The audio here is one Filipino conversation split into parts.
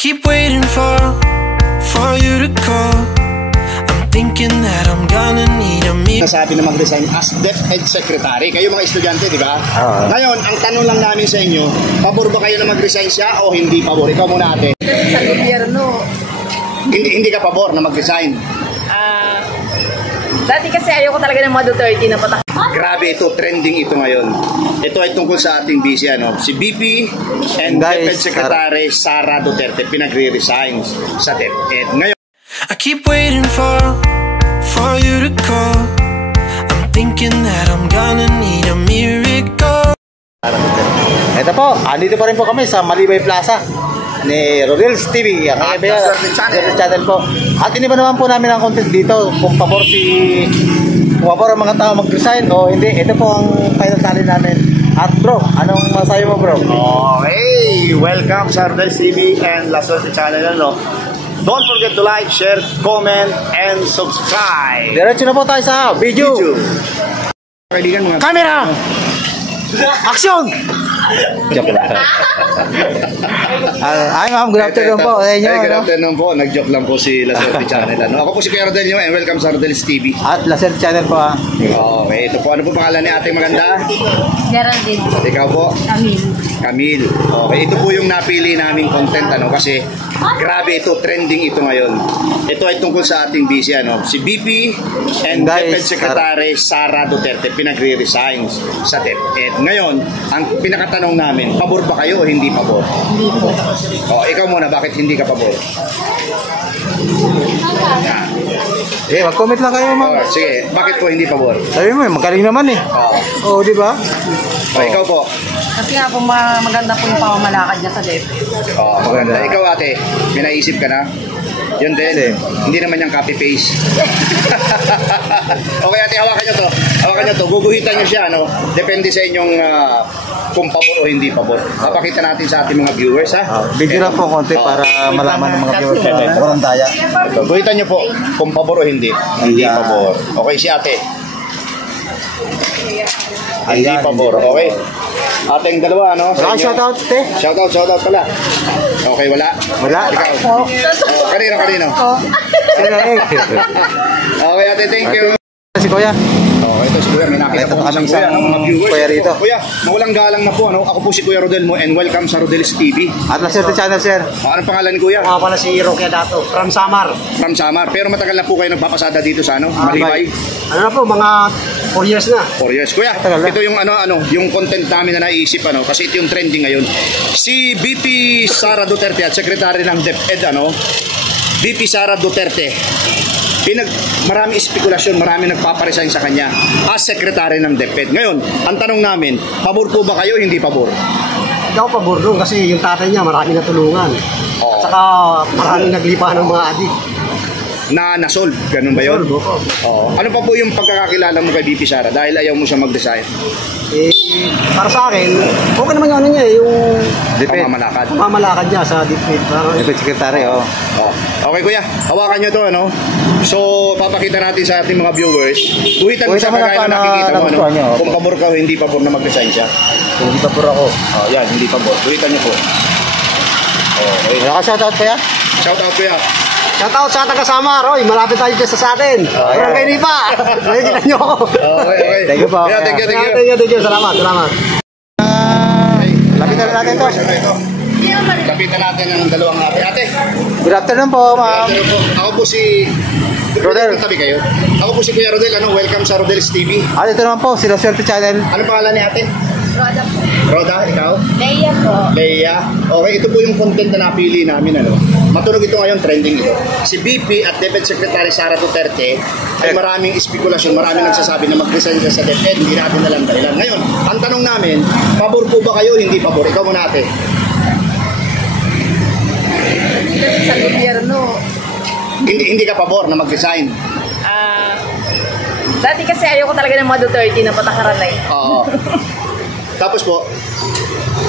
keep waiting for you to call. I'm thinking that I'm gonna need a meal. Nasabi na mag-resign as DepEd Secretary. Kayo mga estudyante, di ba? Ngayon, ang tanong lang namin sa inyo, pabor ba kayo na mag-resign siya o hindi pabor? Ikaw muna ate. Sa gobyerno. Hindi ka pabor na mag-resign? Dati kasi ayoko talaga ng mga Duterte na patak. Grabe ito, trending ito ngayon. Ito ay tungkol sa ating busy, si BP and DepEd Secretary Sara Duterte pinagre-resign sa DepEd. Ngayon, I keep waiting for you to call. I'm thinking that I'm gonna need a miracle. Ito po, andito pa rin po kami sa Malibay Plaza ni Rodel's TV, ang channel po. At iniba naman po namin ang content dito kung pabor ang mga tao mag-resign o hindi. Ito po ang final tally namin. At bro, anong masayo mo bro? Okay, welcome sa Rodel's TV and La Suerte Channel. Don't forget to like, share, comment, and subscribe. Diretso na po tayo sa video. Kaibigan mga Camera! Action! Joke lang. Ay ma'am, good afternoon po. Good afternoon po. Nag-joke lang po si La Suerte Channel. Ako po si Kuya Rodel and welcome sa Rodel's TV. At La Suerte Channel po ha. Okay, ito po. Ano po pangalan ni ating maganda? Geraldine. Ikaw po? Camille. Okay, ito po yung napili naming content kasi grabe ito, trending ito ngayon. Ito ay tungkol sa ating busy si BP and DepEd Secretary Sara Duterte pinagre-resign sa DepEd. Ngayon, ang pinakatanong namin, pabor ba kayo o hindi pabor? Hindi po. Ikaw muna, bakit hindi ka pabor? Mag-comment lang kayo ma'am. Sige, bakit po hindi pabor? Sabi mo, magaling naman Oo, di ba? Ikaw po? Kasi nga po maganda po yung pamamalakad niya sa DepEd. Maganda. Ikaw ate, may naisip ka na? Yun din. Hindi naman yung copy-paste. Okay ate, hawakan nyo to. Guguhitan nyo siya, Depende sa inyong kung pabor o hindi pabor. Papakita natin sa ating mga viewers, Video lang po konti para malaman ng mga viewers. Walang daya. Guhitan nyo po kung pabor o hindi. Hindi pabor. Okay, si ate. Hindi pabor. Okay. Ating dalawa, Shoutout, te. Shoutout pala. Okay, wala? Ikaw? Kanino? Okay, ate, thank you. Si Kuya. Okay, ito si Kuya. May nakita po kami sa mga viewers. Kuya rito. Kuya, mawalang galang na po. Ako po si Kuya Rodel mo and welcome sa Rodel's TV. At La Suerte Channel, sir. Anong pangalan ni Kuya? Pala si Roque Dato. From Samar. Pero matagal na po kayo nagpapasada dito sa Malibay? Ano na po, mga 4 years na. 4 years. Kuya, ito yung yung content namin na naisip kasi ito yung trending ngayon. Si BP Sara Duterte at Secretary ng DepEd BP Sara Duterte. Marami spekulasyon, marami nagpaparesign sa kanya as Secretary ng DepEd. Ngayon, ang tanong namin, pabor po ba kayo o hindi pabor? Hindi ako pabor doon kasi yung tatay niya marami natulungan. At saka maraming naglipa ng mga adik. Na-solve, ganun ba yun? Ano pa po yung pagkakakilala mo kay BP Sara dahil ayaw mo siya mag-resign? Para sa akin, okay naman yung niya, yung pamamalakad niya sa DepEd. DepEd Secretary, Okay kuya, hawakan nyo to, So, papakita natin sa ating mga viewers. Guhitan mo sa kagaya na nakikita mo, kung pabor ka o hindi pabor na mag-resign siya. Hindi pabor ako. Yan, hindi pabor. Guhitan nyo po. Shoutout kuya? Shoutout kuya. Shoutout sa taga-Samar, malapit tayo dyan sa atin. Barangay Lipa. Nakikita nyo ako. Okay. Thank you po. Thank you. Salamat. Lapitan natin to. Lapitan natin ang dalawang ate. Good afternoon po, ma'am. Ako po si Rodel. Tabi kayo. Ako po si Kuya Rodel. Welcome sa Rodel's TV. At ito naman po, si La Suerte Channel. Ano pangalan ni ate? Roda po. Roda, ikaw? Leia po. Leia. Okay, ito po yung content na napili namin. Matunog ito ngayon, trending ito. Si BP at DepEd Secretary Sara Duterte ay maraming spekulasyon, maraming nagsasabi na mag-resign sa DepEd, hindi natin alam dahilan. Ngayon, ang tanong namin, pabor po ba kayo hindi pabor? Ikaw muna ate. Sa gobyerno. Hindi ka pabor na mag-resign? Dati kasi ayoko talaga ng mga Duterte na patakaran Oo. Tapos po?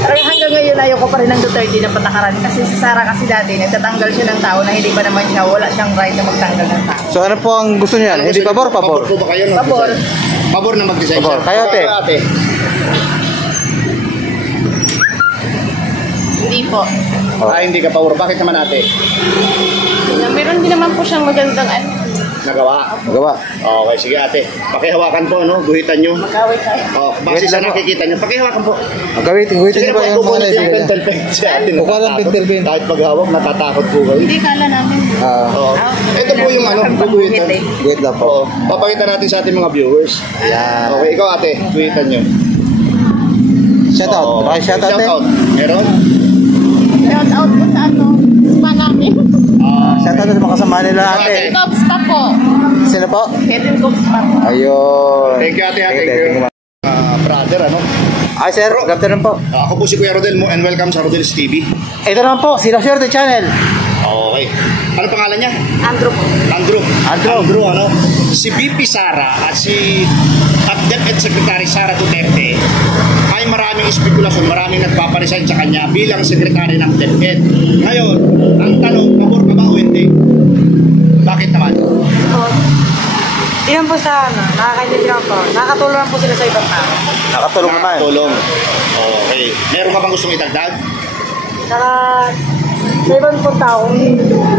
Pero hanggang ngayon ayoko pa rin ng Duterte na patakaran kasi si Sara kasi dati nagtatanggal siya ng tao na hindi pa naman siya, wala siyang right na magtanggal ng tao. So ano po ang gusto niya? Hindi pabor? Pabor po ba kayo? Pabor. Pabor na mag-resign siya? Kayo ate? Hindi po. Oh. Hindi ka pabor. Bakit naman ate? Meron din naman po siyang magandang Nagawa? Magawa. Okay, sige ate. Pakihawakan po, no? Guhitan nyo. magkaway tayo. Oh, base Wait sa lang po. nakikita nyo. Pakihawakan po. Gawitin Sige niyo po, ba yung mga kukunin ko yung nabili? pentel pen si ate. Kukuha lang pentel pen. Kahit paghawak, natatakot po kayo. Hindi, kala namin. Oo. Ito po yung ano, guhitan. Wait lang po. Oo. Papakita natin sa ating mga viewers. Yan. Okay, ikaw ate, guhitan nyo. Shout out. Oo. Shout out. Shout out. Meron? Shout out po sa spa namin. Shout out sa mga kasama nila ate. Cobb Spa po. Sino po? Kevin Cobb Spa po. Ayun. Thank you ate, thank you. Brother, ano? Ay sir, good afternoon po. Ako po si Kuya Rodel mo and welcome sa Rodel's TV. Ito naman po, si Sir the Channel. Okay. Ano pangalan niya? Andrew po. Andrew, ano? Si VP Sara at si DepEd Secretary Sara Duterte ay maraming espekulasyon, maraming nagpaparesign sa kanya bilang sekretary ng DepEd. Ngayon, ang tanong, pabor ka ba o hindi? Bakit naman? Yan po sa nakakaibigan po. Nakakatulong po sila sa ibang tao. Nakatulong naman. Nakatulong. Okay. Meron ka bang gustong idagdag? Saka sa ibang po tao,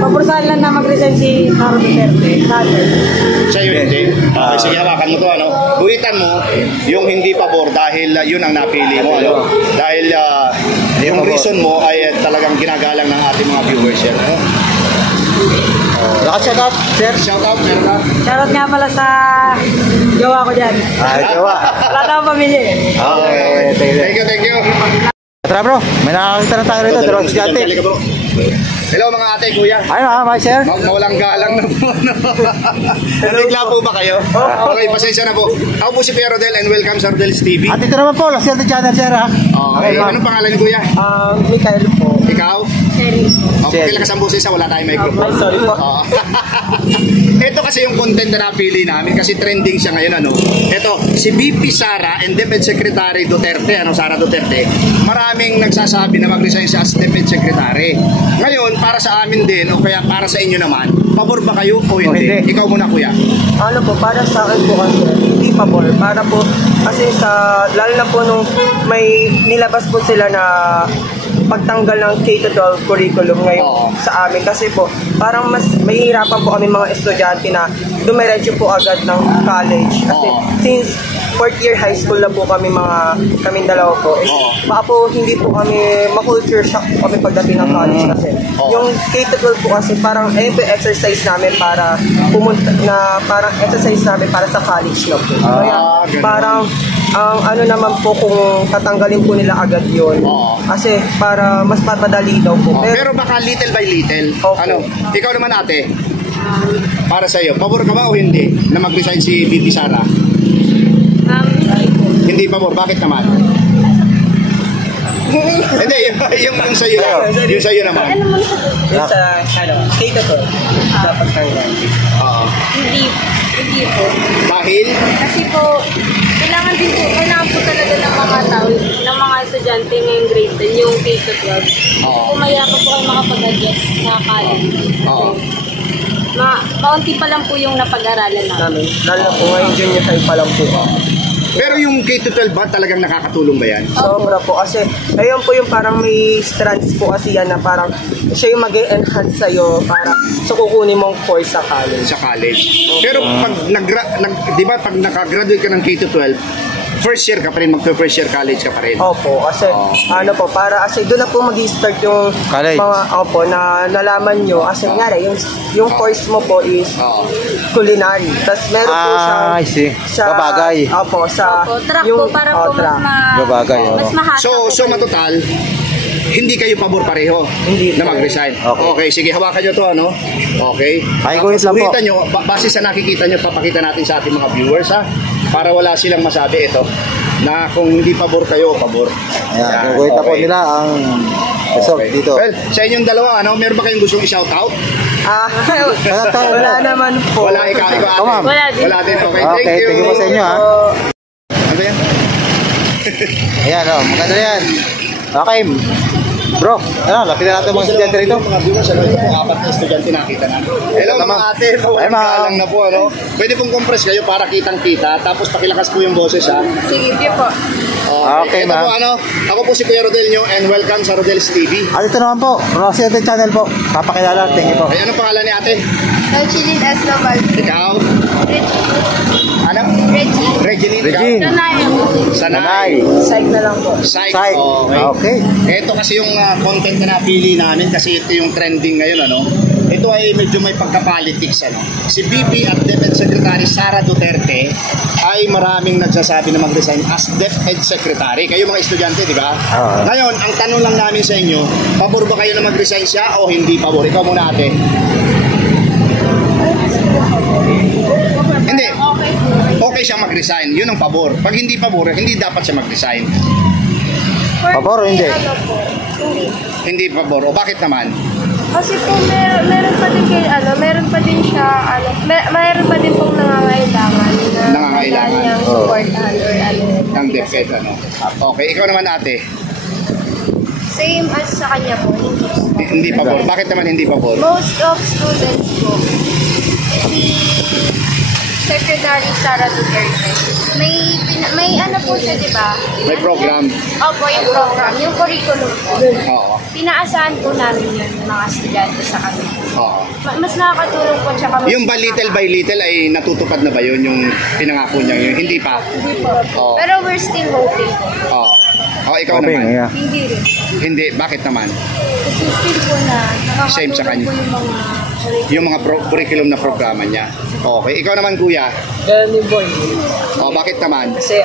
papurusahan lang na mag-resign si Sara Duterte. Sa iyo hindi. Okay, sige, hawakan mo to, ano? Guhitan mo yung hindi pabor dahil yun ang napili mo, ano? Dahil yung reason mo ay talagang ginagalang ng ating mga viewers yan, ano? Shout out, sir. Shout out, meron ka? Shoutout nga pala sa jowa ko dyan. Ay, jowa. Wala na akong pamilya eh. Okay, Thank you. Tara bro, may nakakita na tayo rito. Dalawang estudyante. Halika, bro. Hello mga ate, kuya. Ay, mga sir. Mawalang galang na po. Nabigla po ba kayo? Okay, pasensya na po. Ako po si Kuya Rodel and welcome sa Rodel's TV. At ito naman po, Sir the Channel, sir ha. Okay, ma'am. anong pangalan ni kuya? Mikael po. Ikaw? Okay, kailan kasang boses wala tayong microphone. Sorry po. Ito kasi yung content na napili namin kasi trending siya ngayon, ano. Ito, si VP Sara and DepEd Secretary Duterte, ano, Sara Duterte. Maraming nagsasabi na mag-resign siya as DepEd Secretary. Ngayon, para sa amin din o kaya para sa inyo naman, pabor ba kayo o hindi? Ikaw muna, kuya. Ano po, para sa akin po kasi, hindi pabor. Para po, kasi sa, lalo na po nung may nilabas po sila na pagtanggal ng K-12 curriculum ngayon sa amin. Kasi po, parang mas mahihirapan po kami mga estudyante na dumiretso po agad ng college. Kasi since 4th year high school na po kaming dalawa po. Baka po hindi po kami ma-culture shock po kami pagdating ng college kasi. Yung K-12 po kasi parang ayun po exercise namin para pumunta na parang exercise namin para sa college na po. Kaya parang ang ano naman po kung tatanggalin po nila agad yun. Kasi para mas papadali daw po. Pero baka little by little. Ano? Ikaw naman ate, para sa iyo, pabor ka ba o hindi na mag-resign si VP Sara? Hindi pabor. Bakit naman? Hindi, yung sa'yo lang. Yung sa'yo naman. Yung sa K-12 dapat tanggal. Hindi po. Dahil? Kasi po, kailangan po talaga ng mga tao, ng mga estudyante ngayong grade 10, yung K-12. Kung mayroon po kayo makapag-adjust na college. Maunti pa lang po yung napag-aralan namin. Lalo na po ngayon junior high pa lang po. Pero yung K-12 ba talagang nakakatulong ba yan? Sobra po kasi ayun po yung parang may strands po kasi yan na parang siya yung mag-enhance sa'yo para sa kukunin mong course sa college. Sa college. Pero pag di ba pag nakagraduate ka ng K-12, first year ka pa rin, mag-first year college ka pa rin. Opo, kasi ano po, para kasi doon na po mag-start yung college. Mga, na nalaman nyo. Kasi nga yung course mo po is culinary. Tapos meron po I see. Babagay. Opo, sa Track po para po Babagay, mas mahasa po. So matotal, hindi kayo pabor pareho Hindi na mag-resign. Okay, sige, hawakan nyo to, ano? Okay. Ay, guhit lang po. Ulitan nyo, base sa nakikita nyo, papakita natin sa ating mga viewers, ha? Para wala silang masabi ito, na kung hindi pabor kayo o pabor. Ayan, guhit na po nila ang resort dito. Well, sa inyong dalawa, ano, meron ba kayong gustong i-shoutout? wala naman po. Wala, ikaw, ate. ma'am. Wala din. Okay, Okay, thank you. thank you po sa inyo, ha. Ano yan? Ayan, maganda yan. Okay. Bro, ano, lapitan natin mga estudyante rito. Mga viewers, ano, ito pong 4 na estudyante nakita natin. Hello mga ate, lang na po, ano. Pwede pong compress kayo para kitang-kita, tapos pakilakas po yung boses, ha. Sige, po. Okay, ito ma'am. po, ano, ako po si Kuya Rodel nyo and welcome sa Rodel's TV. At ito naman po, Rosie Channel po. Papakilala, thank you po. Ay, anong pangalan ni ate? Chilin S. Noval. Ikaw? Ano? Reggie. Regeline. Regine. Sanay. Side na lang po. Psych. Psych. Okay. Ito kasi yung content na napili namin kasi ito yung trending ngayon, ano. Ito ay medyo may pagka-politics, ano. Si VP at DepEd Secretary Sara Duterte ay maraming nagsasabi na mag-resign as DepEd Secretary. Kayo mga estudyante, di ba? Ngayon, ang tanong lang namin sa inyo, pabor ba kayo na mag-resign siya o hindi pabor? Ikaw muna, ate. Hindi. Okay siya mag-resign. Yun ang pabor. Pag hindi pabor, hindi dapat siya mag-resign. Pabor o hindi? Hindi pabor. O bakit naman? Kasi po meron pa din meron pa din siya meron pa din pong nangangailangan Nangangailangan. niyang supportahan or Ang DepEd, ano. Okay, ikaw naman, ate. Same as sa kanya po. Hindi pabor. Bakit naman hindi pabor? Most of students po, si Secretary Sara Duterte, may ano po siya, di ba? May program. Opo, yung program, yung curriculum po. Oo. Pinaasahan po namin yun, mga estudyante sa kanila. Oo. Mas nakakatulong po, tsaka mas Yung ba little by little ay natutupad na ba yun? Yung pinangako niya yun? Hindi pa? Oo. Pero we're still hoping po. Oo. Oh, ikaw Hoping, naman? yeah. Hindi rin. Hindi. Bakit naman? Kasi still po na Same sa kanya. nakakatulong po yung mga Yung mga curriculum na programa niya. Okay. Ikaw naman, kuya? Ganun yung boy. Oh, bakit naman? Kasi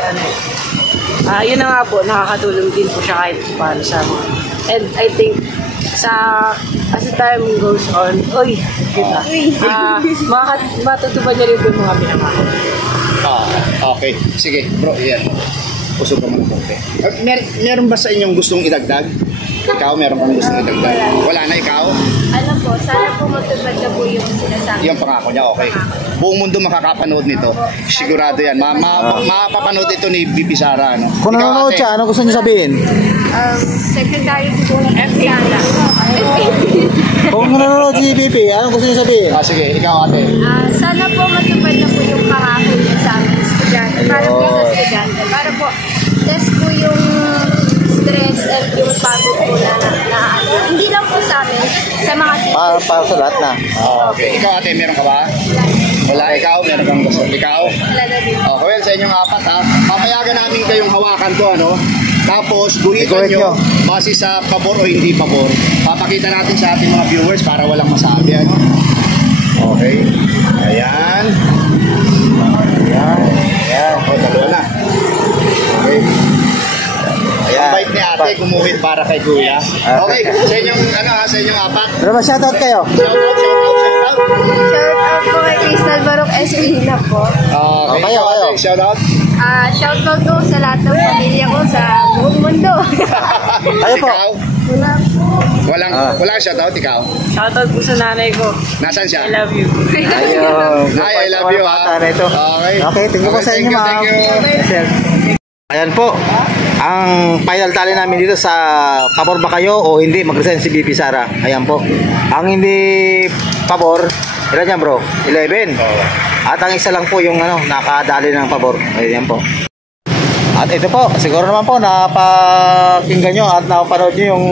yun na nga po, nakakatulong din po siya kahit paano sa mga. And I think, as the time goes on, matutupad niya rin po yung mga pinamako. Okay. Sige, bro. Yan. Pusog ka muna po. Meron ba sa inyong gustong idagdag? Ikaw, meron kang gustong idagdag? Wala na, ikaw? Ano po, sana po matupad na po yung sinasabi. Yung pangako niya, okay. Buong mundo makakapanood nito. Sigurado yan. Mapapanood ito ni Bibi Sara. Ano? Kung Ikaw, nanonood ate? siya, ano gusto niyo sabihin? Secretary po ng FCANA. Kung nanonood si VP, ano gusto niyo sabihin? Sige, ikaw, ate. Sana po matupad na po yung pangako niya sa aming estudyante. Para po sa estudyante. Para po test po yung stress and yung pagod po na hindi lang po sa amin, sa mga teachers. Para sa lahat na. Okay. Ikaw, ate, meron ka ba? Wala, ikaw? Meron kang gusto? Ikaw? Wala na din. Okay, well, sa inyong apat, ha? Papayagan namin kayong hawakan to, ano? Tapos, guhitan Iguhit nyo nyo. base sa pabor o hindi pabor. Papakita natin sa ating mga viewers para walang masabi, ano? Okay. Ayan. Ayan. Ayan. O, dalawa na. Okay. Ayan. Ang bait ni ate, gumuhit para kay kuya. Okay, sa inyong, sa inyong apat. Pero ba shoutout kayo? Shout out. Shout out po kay Crystal Barok Espina po. Okay, kayo. Shout out. Shout out po sa lahat ng pamilya ko sa buong mundo. Kayo po. Ikaw? Walang shout out, ikaw? Shoutout po sa nanay ko. Nasaan siya? I love you. Ayun. Hi, I love you, ha? Okay. Okay, thank you po sa inyo, ma'am. Thank you. Ayan po, ang final tally namin dito sa pabor ba kayo o hindi mag-resign si VP Sara. Ayan po. Ang hindi pabor, ilan yan bro? 11. At ang isa lang po yung nakadali ng pabor. Ayan po. At ito po, siguro naman po napakinggan nyo at napanood nyo yung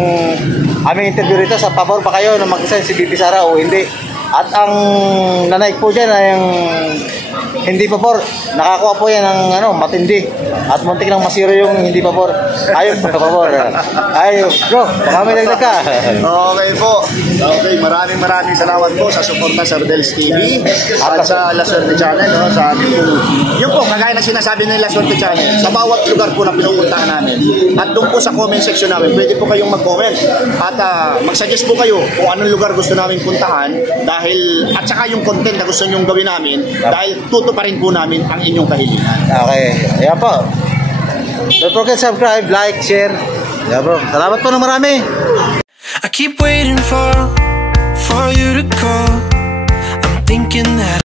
aming interview rito sa pabor ba kayo na mag-resign si VP Sara o hindi. At ang nanaig po dyan ay yung hindi pabor. Nakakuha po yan ng matindi. At muntik nang masiro yung hindi pabor. Ayun, pabor. Ayun, bro, baka may dagdag ka. Okay po. Okay, maraming salamat po sa suporta sa Rodel's TV at sa La Suerte Channel. No? Sa yung po, kagaya na sinasabi ng La Suerte Channel, sa bawat lugar po na pinupuntahan namin. At doon po sa comment section namin, pwede po kayong mag-comment. At mag-suggest po kayo kung anong lugar gusto namin puntahan at saka yung content na gusto nyong gawin namin dahil tutuparin po namin ang inyong kahilingan. Okay, ayan po. Don't forget subscribe, like, share. Yeah, bro. Salamat po ng marami. I keep waiting for you to call. I'm thinking that